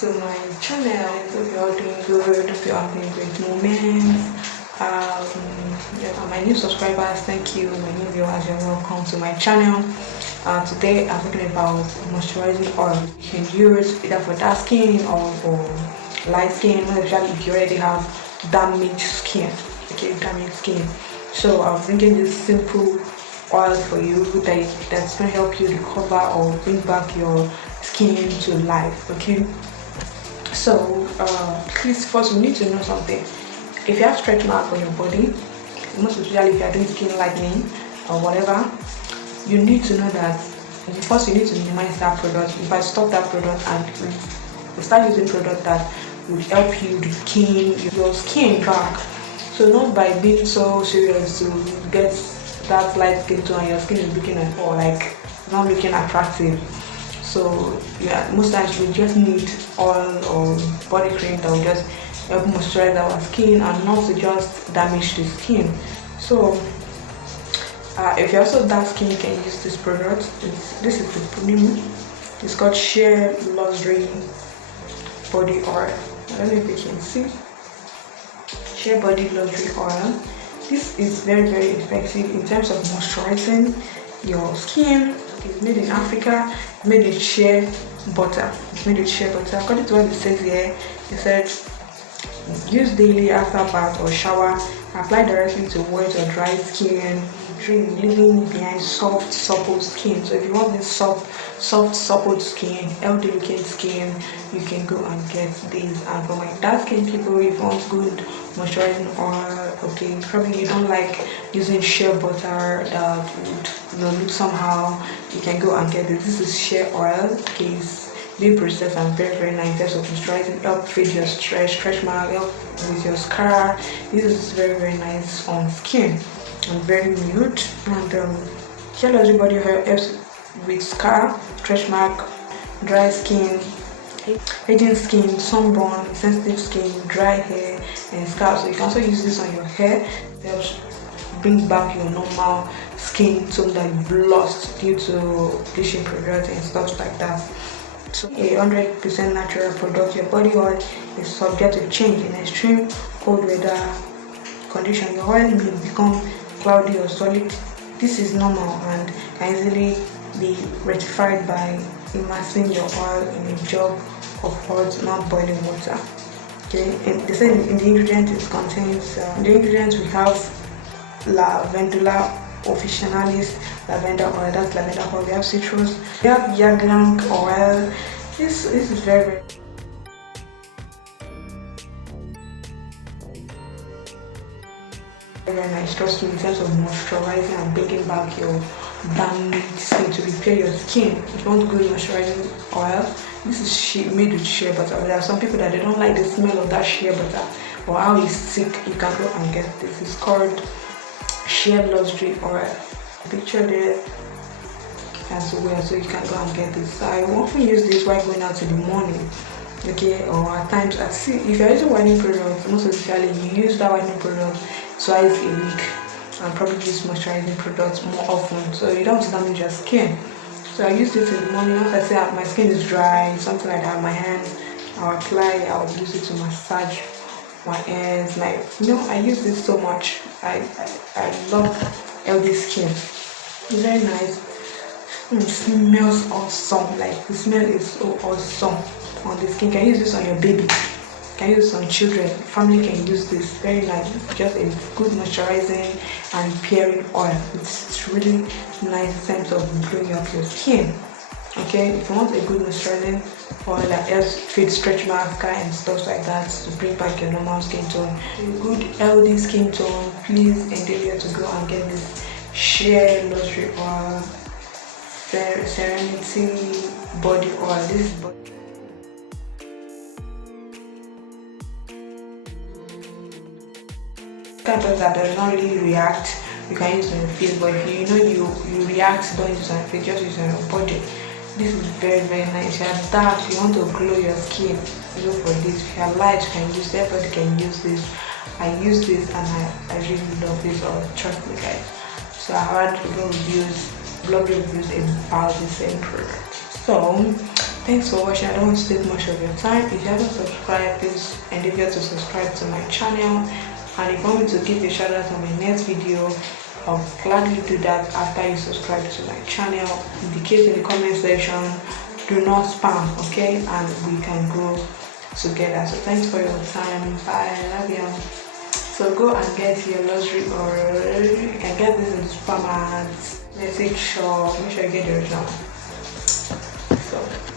to my channel. Hope you're all doing good, hope you're having great moments. My new subscribers, thank you. My new viewers, you're welcome to my channel. Today I'm talking about moisturizing oil you can use either for dark skin or for light skin, especially if you already have damaged skin. Okay, damaged skin. So I'm bringing this simple oil for you that's going to help you recover or bring back your skin to life. Okay, so please, first we need to know something. If you have stretch mark on your body, most especially if you are doing skin lightening or whatever, you need to know that first you need to minimize that product. If I stop that product and start using product that will help you regain your skin back. So not by being so serious to get that light skin tone and your skin is looking like not looking attractive. So yeah, most times we just need oil or body cream that will just help moisturize our skin and not to just damage the skin. So if you're also dark skin, you can use this product. This is the new. It's called Shea Luxery body oil. I don't know if you can see. Shea body luxury oil. This is very effective in terms of moisturizing your skin. It's made in Africa. It's made with shea butter. It's made with shea butter. According to what it says here, it said use daily after bath or shower. Apply directly to wet or dry skin, leaving behind soft, supple skin. So if you want this soft, supple skin, healthy looking skin, you can go and get this. And for my dark skin people, if you want good moisturizing oil, okay, probably you don't like using shea butter that would look somehow, you can go and get this. This is shea oil. Okay, it's being processed and very nice in terms of moisturizing, help fade your stretch mark, help with your scar. This is very nice on skin and very nude. And Shea Luxury body oil helps with scar, stretch mark, dry skin, aging skin, sunburn, sensitive skin, dry hair and scalp. So you can also use this on your hair. It helps bring back your normal skin tone that you've lost due to bleaching products and stuff like that. So a 100% natural product. Your body oil is subject to change in extreme cold weather condition. Your oil may become cloudy or solid. This is normal and can easily be rectified by immersing your oil in a jug of hot, not boiling water. Okay, and they say in the ingredients it contains the ingredients we have lavandula officinalis lavender oil, that's lavender oil. We have citrus, we have ylang oil. This is very nice, trust me, in terms of moisturizing and bringing back your damaged skin, to repair your skin. If you want good moisturizing oil, this is made with shea butter. There are some people that they don't like the smell of that shea butter or how it's thick. You can go and get this. It's called Shea Luxury oil. Picture there as well, so you can go and get this. I often use this while going out in the morning, okay, or at times I see if you're using whitening product, most especially you use that whitening product twice a week and probably use moisturizing products more often, so you don't damage your skin. So I use this in the morning. Once I say my skin is dry, something like that, my hand, I'll use it to massage my hands. I use this so much. I love healthy skin. It's very nice. It smells awesome. Like the smell is so awesome on the skin. You can use this on your baby. You can use this on children. Family can use this. Very nice. It's just a good moisturizing and repairing oil. It's really nice in terms of blowing up your skin. Okay, if you want a good moisturizing oil that helps fade stretch marks and stuff like that to bring back your normal skin tone, a good healthy skin tone, please endeavor to go and get this Shea Luxury oil, Serenity body oil. This is kind of that does not really react. You can use it on your face, but if you react, don't use it on your face, just use it on your body. This is very nice. If you are dark, you want to glow your skin, look for this. If you are light, you can use, everybody can use this. I use this and I really love this oil, trust me guys. So I had blog reviews about the same product. So Thanks for watching. I don't want to take much of your time. If you haven't subscribed, please endeavor to subscribe to my channel. And if you want me to give a shout out on my next video, I'll gladly do that after you subscribe to my channel. Indicate in the comment section, do not spam, okay? And we can grow together. So thanks for your time. Bye. I love you. So go and get your luxury, or you can get this in the supermarket, message shop. Make sure you get the original. So